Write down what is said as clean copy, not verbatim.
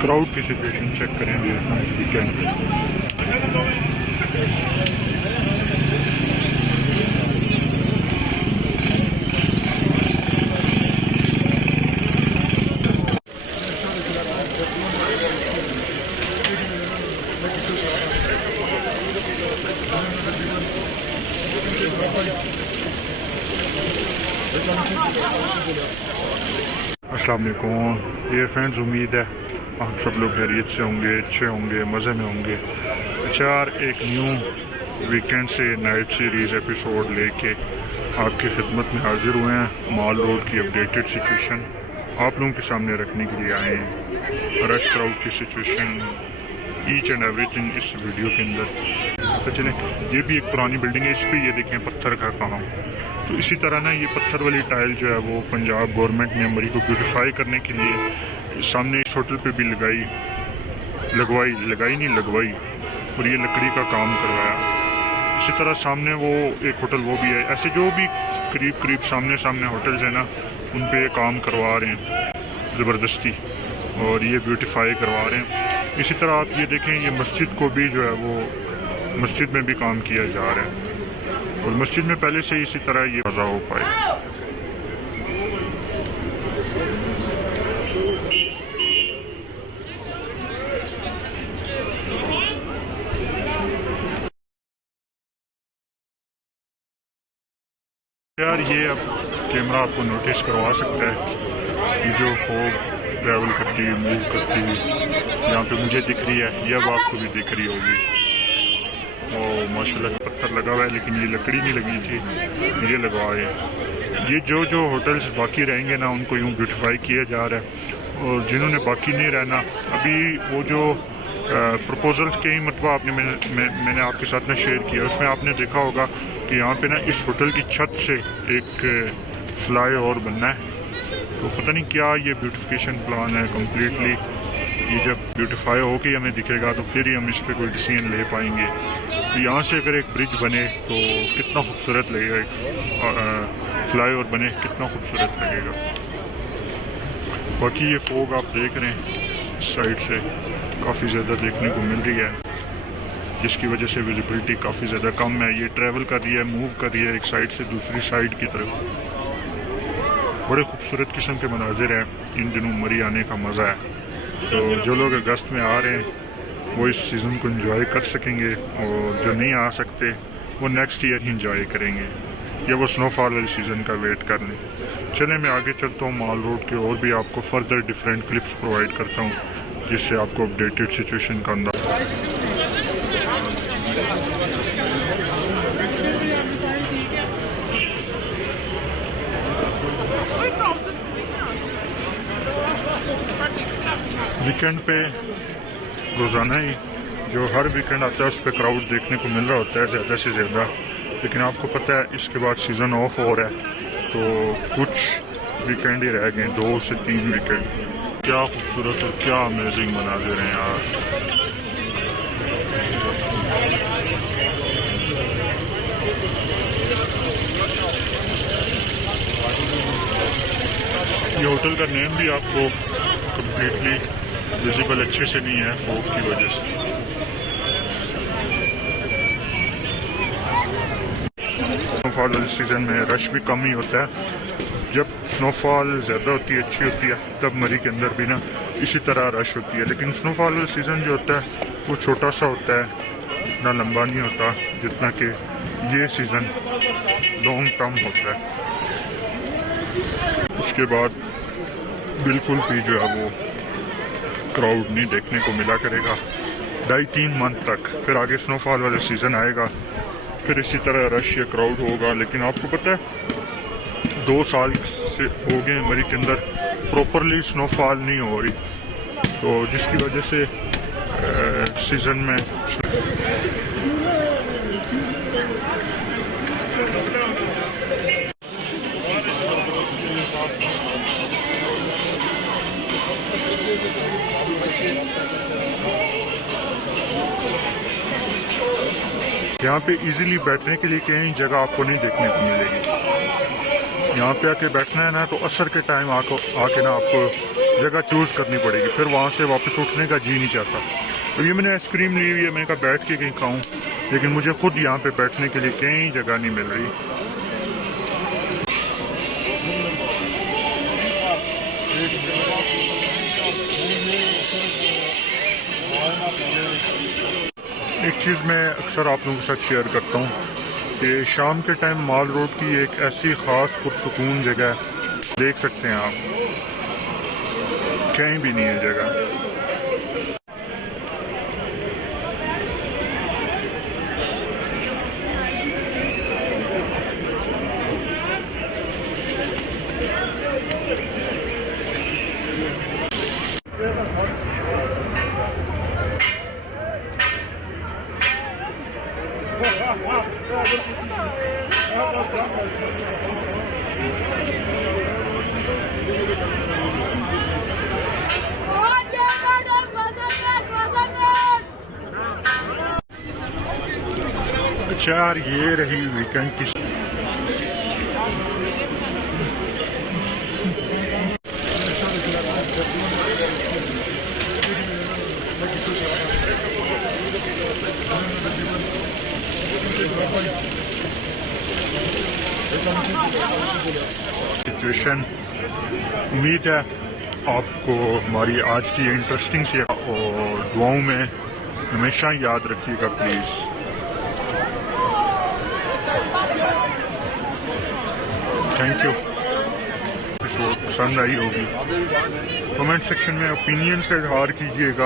Crowd की situation check करेंगे इस वीकेंड पे। अस्सलाम वालेकुम डियर फ्रेंड्स, उम्मीद है आप सब लोग खैरियत से होंगे, अच्छे होंगे, मज़े में होंगे। अच्छा यार, एक न्यू वीकेंड से नाइट सीरीज़ एपिसोड लेके आपकी खिदमत में हाजिर हुए हैं। मॉल रोड की अपडेटेड सिचुएशन आप लोगों के सामने रखने के लिए आए हैं। रश क्राउड की सिचुएशन, ईच एंड एवरीथिंग इस वीडियो के अंदर। तो चलें, ये भी एक पुरानी बिल्डिंग है, इस पर ये देखें पत्थर का काम। तो इसी तरह ना ये पत्थर वाली टाइल जो है वो पंजाब गवर्नमेंट ने मरी को ब्यूटिफाई करने के लिए सामने इस होटल पे भी लगवाई और ये लकड़ी का काम करवाया। इसी तरह सामने वो एक होटल वो भी है। ऐसे जो भी करीब सामने होटल्स हैं ना, उन पे ये काम करवा रहे हैं ज़बरदस्ती, और ये ब्यूटिफाई करवा रहे हैं। इसी तरह आप ये देखें, ये मस्जिद को भी जो है वो मस्जिद में भी काम किया जा रहा है, और मस्जिद में पहले से इसी तरह ये मज़ा हो पाए। यार ये अब कैमरा आपको नोटिस करवा सकता है, ये जो फोग ट्रैवल करती है, मूव करती है, यहाँ पे मुझे दिख रही है, ये अब आपको भी दिख रही होगी। और माशाल्लाह पत्थर लगा हुआ है, लेकिन ये लकड़ी नहीं लगी थी, ये लगवाए। ये जो होटल्स बाकी रहेंगे ना, उनको यूँ ब्यूटिफाई किया जा रहा है। और जिन्होंने बाकी नहीं रहना, अभी वो जो प्रपोजल कई मरतबा आपने मैंने आपके साथ ना शेयर किया, उसमें आपने देखा होगा कि यहाँ पे ना इस होटल की छत से एक फ्लाई ओवर बनना है। तो पता नहीं क्या ये ब्यूटिफिकेशन प्लान है कम्प्लीटली। ये जब ब्यूटिफाई होके हमें दिखेगा तो फिर ही हम इस पर कोई डिसीजन ले पाएंगे। तो यहाँ से अगर एक ब्रिज बने तो कितना खूबसूरत लगेगा, एक फ्लाई ओवर बने कितना खूबसूरत लगेगा। बाकी ये फोग आप देख रहे हैं इस साइड से काफ़ी ज़्यादा देखने को मिल रही है, जिसकी वजह से विजिबिलिटी काफ़ी ज़्यादा कम है। ये ट्रैवल कर रही है, मूव कर रही है एक साइड से दूसरी साइड की तरफ। बड़े खूबसूरत किस्म के मनाजिर हैं, इन दिनों मरी आने का मज़ा है। तो जो लोग अगस्त में आ रहे हैं वो इस सीज़न को एंजॉय कर सकेंगे, और जो नहीं आ सकते वो नेक्स्ट ईयर ही एंजॉय करेंगे, या वो स्नोफॉल वाले सीज़न का वेट कर लें। चलें, मैं आगे चलता हूँ मॉल रोड के, और भी आपको फर्दर डिफरेंट क्लिप्स प्रोवाइड करता हूँ, जिससे आपको अपडेटेड सिचुएशन का अंदाज़ा। वीकेंड पे रोज़ाना ही जो हर वीकेंड आता है उस पर क्राउड देखने को मिल रहा होता है ज़्यादा से ज़्यादा। लेकिन आपको पता है इसके बाद सीज़न ऑफ हो रहा है, तो कुछ वीकेंड ही रह गए, 2 से 3 वीकेंड। क्या खूबसूरत और क्या अमेजिंग मनाज़िर हैं यार। ये होटल का नेम भी आपको कम्प्लीटली विजिबल अच्छे से नहीं है फोग की वजह से। स्नोफॉल वाले सीज़न में रश भी कम ही होता है। जब स्नोफॉल ज़्यादा होती है, अच्छी होती है, तब मरी के अंदर भी ना इसी तरह रश होती है। लेकिन स्नोफॉल वाला सीज़न जो होता है वो छोटा सा होता है, इतना लंबा नहीं होता जितना कि ये सीज़न लॉन्ग टर्म होता है। उसके बाद बिल्कुल भी जो है वो क्राउड नहीं देखने को मिला करेगा 2.5-3 मंथ तक। फिर आगे स्नोफॉल वाला सीज़न आएगा, फिर इसी तरह रश या क्राउड होगा। लेकिन आपको पता है 2 साल से हो गए मरी के अंदर प्रॉपरली स्नोफॉल नहीं हो रही, तो जिसकी वजह से सीज़न में यहाँ पे इजीली बैठने के लिए कहीं जगह आपको नहीं देखने को मिलेगी। यहाँ पे आके बैठना है ना तो असर के टाइम आके ना आपको जगह चूज़ करनी पड़ेगी, फिर वहाँ से वापस उठने का जी नहीं चाहता। तो ये मैंने आइसक्रीम ली हुई है, मैंने कहा बैठ के कहीं खाऊं, लेकिन मुझे खुद यहाँ पे बैठने के लिए कहीं जगह नहीं मिल रही। एक चीज़ मैं अक्सर आप लोगों के साथ शेयर करता हूँ कि शाम के टाइम माल रोड की एक ऐसी ख़ास पुरसुकून जगह देख सकते हैं आप, कहीं भी नहीं है जगह। अच्छा यार, ये रही वीकेंड की सिचुएशन। उम्मीद है आपको हमारी आज की इंटरेस्टिंग से, और दुआओं में हमेशा याद रखिएगा प्लीज़। Thank you. पसंद आई होगी, कमेंट सेक्शन में ओपिनियंस का इजहार कीजिएगा।